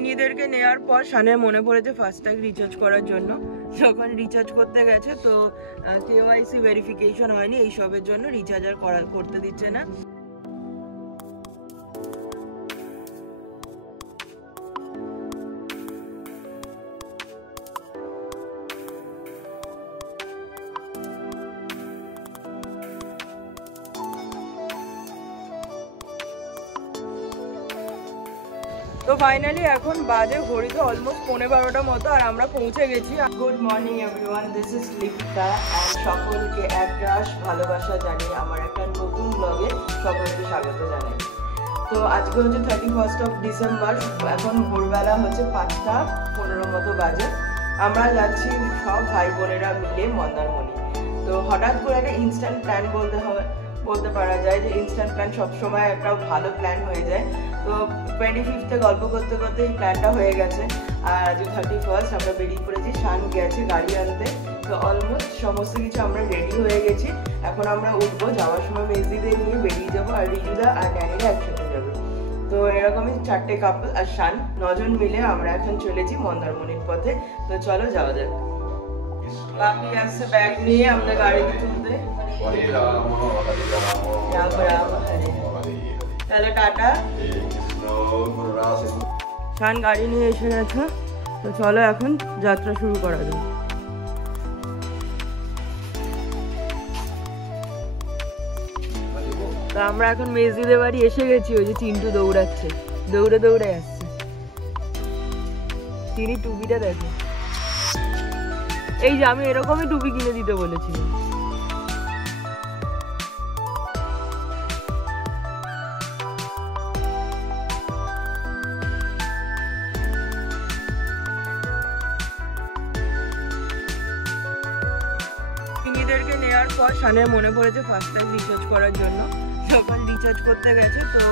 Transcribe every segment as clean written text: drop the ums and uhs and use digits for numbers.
ইনিদেরকে নেওয়ার পর শানের মনে পড়েছে ফাস্ট্যাগ রিচার্জ করার জন্য। যখন রিচার্জ করতে গেছে তো কেওয়াইসি ভেরিফিকেশন হয়নি, এইসবের জন্য রিচার্জ আর করতে দিচ্ছে না। তো ফাইনালি এখন বাজে ঘড়িতে অলমোস্ট 11:15 মতো, আর আমরা পৌঁছে গেছি। Good morning everyone, this is Lipika and সকলকে একরাশ ভালোবাসা জানিয়ে আমার একটা নতুন ব্লগে সকলকে স্বাগত জানাই। তো আজকে হচ্ছে 31 ডিসেম্বর, এখন ভোরবেলা হচ্ছে 5:15 মতো বাজে। আমরা যাচ্ছি সব ভাই বোনেরা মিলে মন্দারমণি। তো হঠাৎ করে একটা ইনস্ট্যান্ট প্ল্যান বলতে পারা যায় যে ইনস্ট্যান্ট প্ল্যান সবসময় একটা ভালো প্ল্যান হয়ে যায়। তো 25th গল্প করতে করতে এই প্ল্যানটা হয়ে গেছে, আর আজ 31 আমরা বেরিয়ে পড়েছি। শান গেছে গাড়ি আনতে, তো অলমোস্ট সমস্ত কিছু আমরা রেডি হয়ে গেছি। এখন আমরা উঠবো, যাওয়ার সময় মেজিদের নিয়ে বেরিয়ে যাবো, আর রিজুদা আর ন্যানিরা একসাথে যাবে। তো এরকমই 4টে কাপল আর শান 9 জন মিলে আমরা এখন চলেছি মন্দারমণির পথে। তো চলো যাওয়া যাক। বাকি আসছে ব্যাগ নিয়ে আমাদের গাড়িতে তুলতে। তাহলে টাটা। শান গাড়ি নিয়ে এসে গেছে, তো চলো এখন যাত্রা শুরু করা যাক। তো আমরা এখন মেজদিদের বাড়ি এসে গেছি। ওই যে চিন্টু দৌড়াচ্ছে, দৌড়ে দৌড়ে আসছে। তিনি টুপিটা দেখো, এই যে আমি এরকমই টুপি কিনে দিতে বলেছিলাম। ইনিদেরকে নেওয়ার পর শানের মনে পড়েছে ফাস্ট্যাগ রিচার্জ করার জন্য। যখন রিচার্জ করতে গেছে তো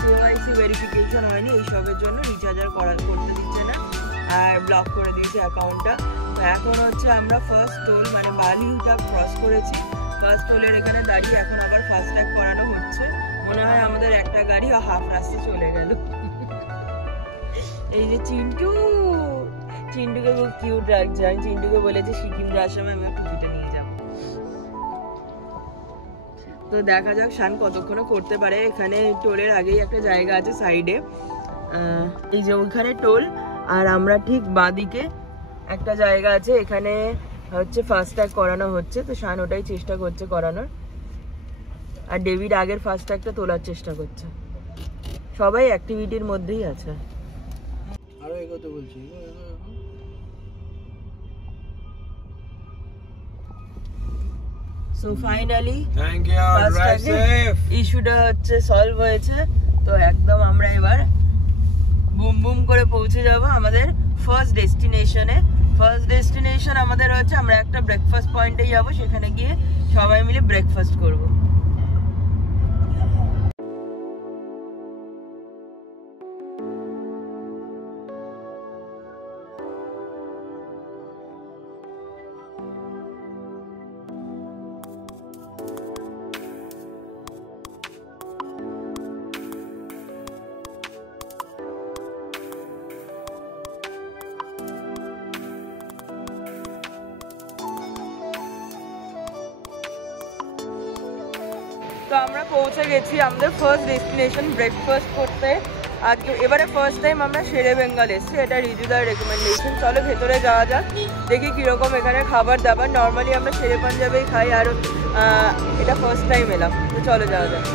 কেওয়াইসি ভেরিফিকেশন হয়নি, এইসবের জন্য রিচার্জ আর করতে দিচ্ছে না, আর ব্লক করে দিয়েছে অ্যাকাউন্টটা। তো এখন হচ্ছে আমরা ফার্স্ট টোল মানে বালিটা ক্রস করেছি। ফার্স্ট টোলের এখানে দাঁড়িয়ে এখন আবার ফাস্ট্যাগ করানো হচ্ছে। মনে হয় আমাদের একটা গাড়ি হাফ রাস্তা চলে গেল। এই যে চিন্টুকে খুব কিউট লাগছে। আমি চিন্টুকে বলেছি সিকিম যাওয়ার সময় আমি টুপিটা নিয়ে যাবো। তো দেখা যাক শান কতক্ষণ করতে পারে। এখানে টোলের আগেই একটা জায়গা আছে সাইডে, এই যে ওইখানে টোল, আর আমরা ঠিক বাঁদিকে একটা জায়গা আছে, এখানে হচ্ছে ফাস্ট্যাগ করানো হচ্ছে। তো শান ওটাই চেষ্টা করছে করানোর, আর ডেভিড আগের ফাস্ট্যাগটা তোলার চেষ্টা করছে। সবাই অ্যাক্টিভিটির মধ্যেই আছে। আরো এগোতে বলছি। So finally thank you, drive safe. ইস্যুটা হচ্ছে সলভ হয়েছে। তো একদম আমরা এবার বুম বুম করে পৌঁছে যাব আমাদের ফার্স্ট ডেস্টিনেশনে। ফার্স্ট ডেস্টিনেশন আমাদের হচ্ছে আমরা একটা ব্রেকফাস্ট পয়েন্টে যাব, সেখানে গিয়ে সবাই মিলে ব্রেকফাস্ট করব। তো আমরা পৌঁছে গেছি আমাদের ফার্স্ট ডেস্টিনেশন ব্রেকফাস্ট করতে। আজকে এবারে ফার্স্ট টাইম আমরা শেরে বেঙ্গল এসেছি, এটা রিজুদার রেকমেন্ডেশন। চলো ভেতরে যাওয়া যাক, দেখি কীরকম এখানে খাবার দাবার। নর্মালি আমরা শেরে পাঞ্জাবেই খাই, আর এটা ফার্স্ট টাইম এলাম। তো চলো যাওয়া যাক।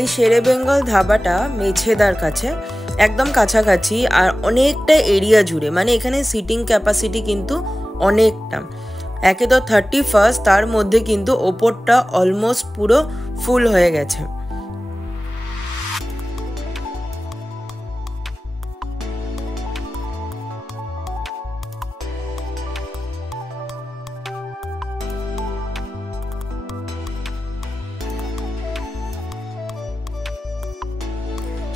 এই শেরে বেঙ্গল ধাবাটা মেছেদার কাছে, একদম কাছাকাছি, আর অনেকটা এরিয়া জুড়ে। মানে এখানে সিটিং ক্যাপাসিটি কিন্তু অনেকটা। একে তো 31, তার মধ্যে কিন্তু ওপরটা অলমোস্ট পুরো ফুল হয়ে গেছে।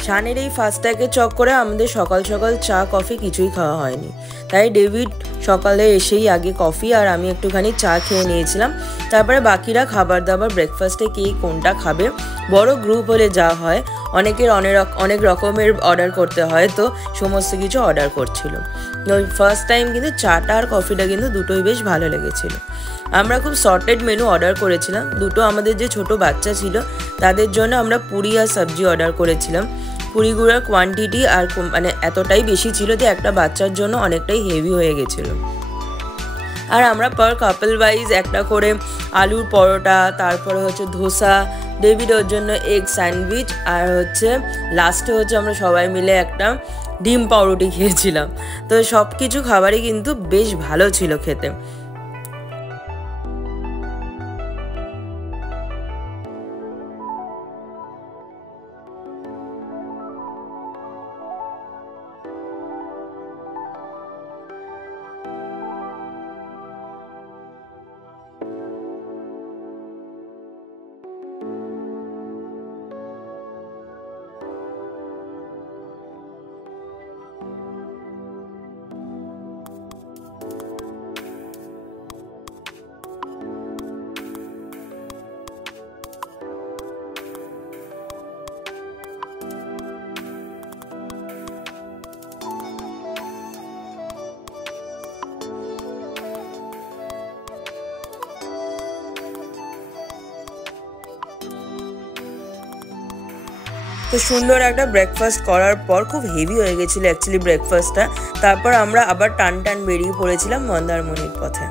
শানের এই ফাস্ট্যাগের চক্করে আমাদের সকাল সকাল চা কফি কিছুই খাওয়া হয়নি, তাই ডেভিড সকালে এসেই আগে কফি আর আমি একটুখানি চা খেয়ে নিয়েছিলাম। তারপরে বাকিরা খাবার দাবার ব্রেকফাস্টে কে কোনটা খাবে, বড় গ্রুপ হলে যা হয় অনেকের অনেক রকমের অর্ডার করতে হয়, তো সমস্ত কিছু অর্ডার করছিল। ফার্স্ট টাইম কিন্তু চাটা আর কফিটা কিন্তু দুটোই বেশ ভালো লেগেছিলো। আমরা খুব সর্টেড মেনু অর্ডার করেছিলাম। দুটো আমাদের যে ছোট বাচ্চা ছিল তাদের জন্য আমরা পুরি আর সবজি অর্ডার করেছিলাম। পুরিগুলোর কোয়ান্টিটি আর মানে এতটাই বেশি ছিল যে একটা বাচ্চার জন্য অনেকটাই হেভি হয়ে গেছিলো। আর আমরা পার কাপল ওয়াইজ একটা করে আলুর পরোটা, তারপরে হচ্ছে ধোসা, ডেভিড ওর জন্য এগ স্যান্ডউইচ, আর হচ্ছে লাস্টে হচ্ছে আমরা সবাই মিলে একটা ডিম পাউরুটি খেয়েছিলাম। তো সব কিছু খাবারই কিন্তু বেশ ভালো ছিল খেতে। তো সুন্দর একটা ব্রেকফাস্ট করার পর খুব হেভি হয়ে গেছিলো অ্যাকচুয়ালি ব্রেকফাস্টটা। তারপর আমরা আবার টান বেরিয়ে পড়েছিলাম মন্দারমণির পথে।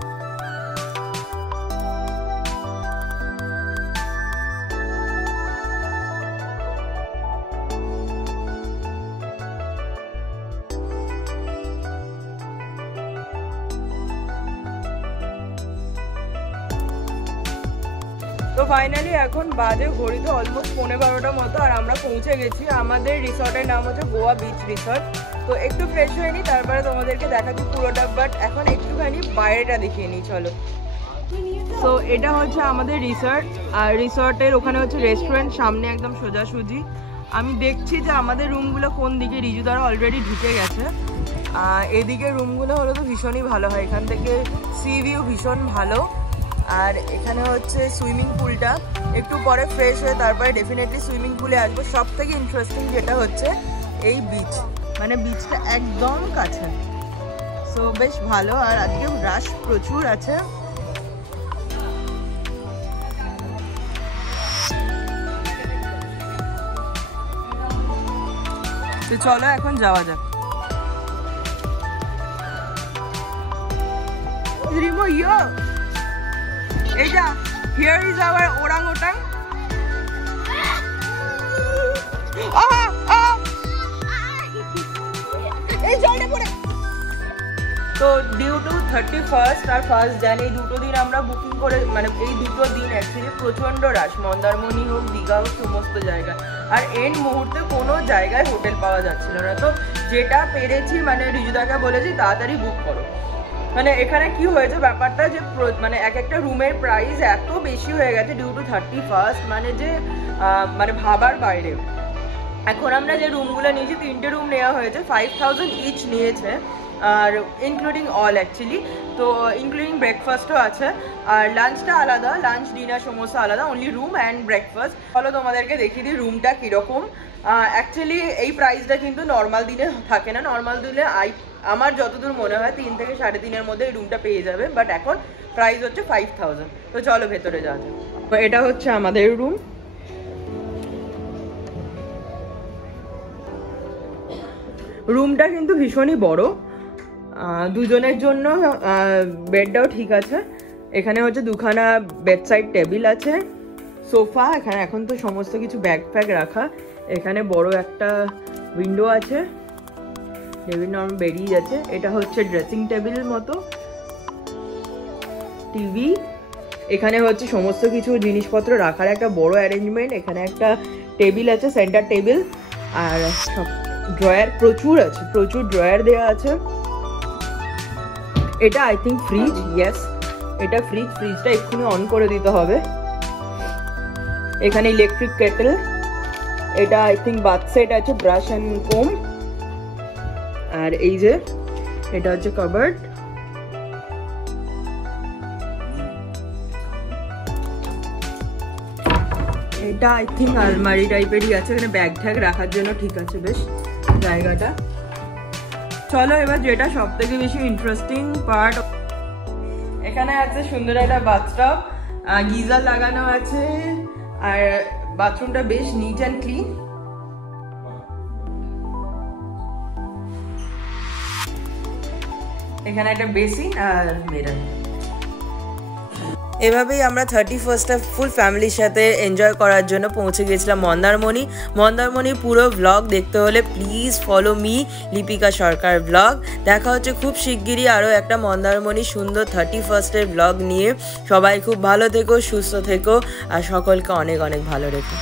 তো ফাইনালি এখন বাজে ঘড়িতে অলমোস্ট 11:15 মতো, আর আমরা পৌঁছে গেছি। আমাদের রিসর্টের নাম হচ্ছে গোয়া বিচ রিসর্ট। তো একটু ফ্রেশ হয়ে নিই, তারপরে তোমাদেরকে দেখাচ্ছি পুরোটা, বাট এখন একটুখানি বাইরেটা দেখিয়ে নিই, চলো। তো এটা হচ্ছে আমাদের রিসর্ট, আর রিসর্টের ওখানে হচ্ছে রেস্টুরেন্ট, সামনে একদম সোজাসুজি। আমি দেখছি যে আমাদের রুমগুলো কোন দিকে, রিজু দ্বারা অলরেডি ঢুকে গেছে। এদিকে রুমগুলো হলো তো ভীষণই ভালো হয়, এখান থেকে সি ভিউ ভীষণ ভালো। আর এখানে হচ্ছে সুইমিং পুলটা, একটু পরে ফ্রেশ হয়ে তারপরে ডেফিনেটলি সুইমিং পুলে আসবো। সব থেকে ইন্টারেস্টিং যেটা হচ্ছে এই বিচ, মানে বিচটা একদম কাছে, সো বেশ ভালো। আর আজকে রাশ প্রচুর আছে। তো চলো এখন যাওয়া যাক। এইটা here is our orangutan. এই জলটা পড়ে। তো due to 31st R 1st জানুয়ারি এই দুটো দিন আমরা বুকিং করে, মানে এই দুটো দিন অ্যাকচুয়ালি প্রচণ্ড রাশ, মন্দারমণি হোক দীঘা হোক সমস্ত জায়গায়। আর এন্ড মুহূর্তে কোনো জায়গায় হোটেল পাওয়া যাচ্ছিল না। তো যেটা পেরেছি মানে রিজুদাকে বলেছি তাড়াতাড়ি বুক করো। মানে এখানে কি হয়েছে ব্যাপারটা, যে মানে এক একটা রুমের প্রাইস এত বেশি হয়ে গেছে ডিউ টু 31st, মানে যে মানে ভাবার বাইরে। এখন আমরা যে রুমগুলো নিয়েছি, 3টে রুম নেওয়া হয়েছে, 5000 ইচ নিয়েছে, আর ইনক্লুডিং অল অ্যাকচুয়ালি। তো ইনক্লুডিং ব্রেকফাস্টও আছে, আর লাঞ্চটা আলাদা, লাঞ্চ ডিনার সমস্ত আলাদা, only room and breakfast. Follow তোমাদেরকে দেখিয়ে দিই রুমটা কীরকম। অ্যাকচুয়ালি এই প্রাইসটা কিন্তু নর্মাল দিনে থাকে না। নর্মাল দিনে আমার যতদূর মনে হয় 3 থেকে 3.5-এর মধ্যে এই রুমটা পেয়ে যাবে, বাট এখন প্রাইস হচ্ছে 5000। তো চলো ভেতরে যাওয়া যাক। তো এটা হচ্ছে আমাদের রুম। রুমটা কিন্তু ভীষণই বড়, দুজনের জন্য বেডটাও ঠিক আছে। এখানে হচ্ছে দুখানা বেডসাইড টেবিল আছে, সোফা, এখানে এখন তো সমস্ত কিছু ব্যাগ ফ্যাগ রাখা। এখানে বড় একটা উইন্ডো আছে, ডেভিড নর্মাল বেরিয়ে যাচ্ছে। এটা হচ্ছে ড্রেসিং টেবিলের মতো, টিভি, এখানে হচ্ছে সমস্ত কিছু জিনিসপত্র রাখার একটা বড় অ্যারেঞ্জমেন্ট। এখানে একটা টেবিল আছে, সেন্টার টেবিল, আর সব ড্রয়ার প্রচুর আছে, প্রচুর ড্রয়ার দেওয়া আছে। এটা আই থিঙ্ক ফ্রিজ, ইয়েস এটা ফ্রিজ। ফ্রিজটা এক্ষুনি অন করে দিতে হবে। এখানে ইলেকট্রিক কেটেল, এটা আই থিঙ্ক বাথ সেট আছে, ব্রাশ অ্যান্ড কোম। আর এই যে এটা হচ্ছে কাবার্ড। এটা আই থিঙ্ক আলমারি টাইপেরই আছে, এখানে ব্যাগ ট্যাগ রাখার জন্য ঠিক আছে বেশ জায়গাটা। চলো এবার যেটা সব থেকে বেশি ইন্টারেস্টিং পার্ট, এখানে আছে সুন্দর একটা বাথটাব, গিজার লাগানো আছে, আর বাথরুমটা বেশ নিট অ্যান্ড ক্লিন। এখানে একটা বেসিন আর মিরর। এভাবেই আমরা 31st ফুল ফ্যামিলির সাথে এনজয় করার জন্য পৌঁছে গেছিলাম মন্দারমণি। মন্দারমণির পুরো ব্লগ দেখতে হলে please follow me, Lipika Sarkar blog. দেখা হচ্ছে খুব শিগগিরই আরও একটা মন্দারমণি সুন্দর 31st ব্লগ নিয়ে। সবাই খুব ভালো থেকো, সুস্থ থেকো, আর সকলকে অনেক অনেক ভালো রেখো।